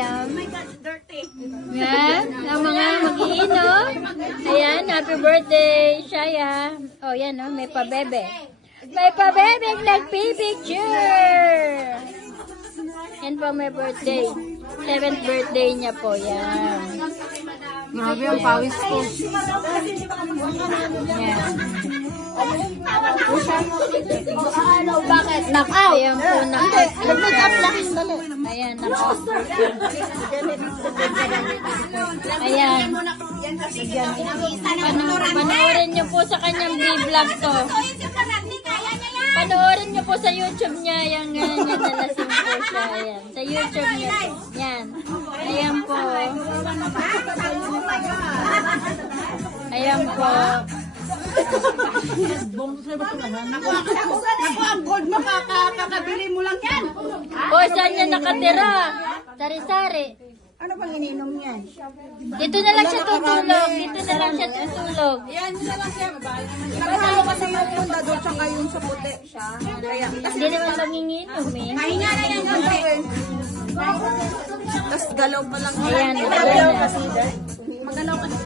Ayan. Yan, ang mga mag-iinom. Ayan, happy birthday, Shaya. Oh, yan, oh, may pabebe. May pabebe nagpipicture. Yan po may birthday. 7th birthday niya po, yan. Grabe ang pawis ko. Yan. Bakit? Knock-out. Ayan po, knock-out. Nag-make-up lang. Ayan, knock-out. Ayan. Panoorin niyo po sa kanyang vlog to. Panoorin niyo po sa YouTube niya yung ganyan na lasing po siya. Ayan. Sa YouTube niya po. Yan. Ayan po. Ayan po. Naku, ang gold mo, kakabili mo lang yan. O, saan niya nakatira? Sari-sari. Ano bang ininom yan? Dito na lang siya tutulog. Dito na lang siya tutulog. Yan, yun na lang siya. Nagkano kasi yung fundador tsaka yung sa puti. Kaya, Hindi naman manginginom eh. pahinga na yan gawin. Tapos galaw pa lang. Ayan, Magalaw kasi. Magalaw kasi.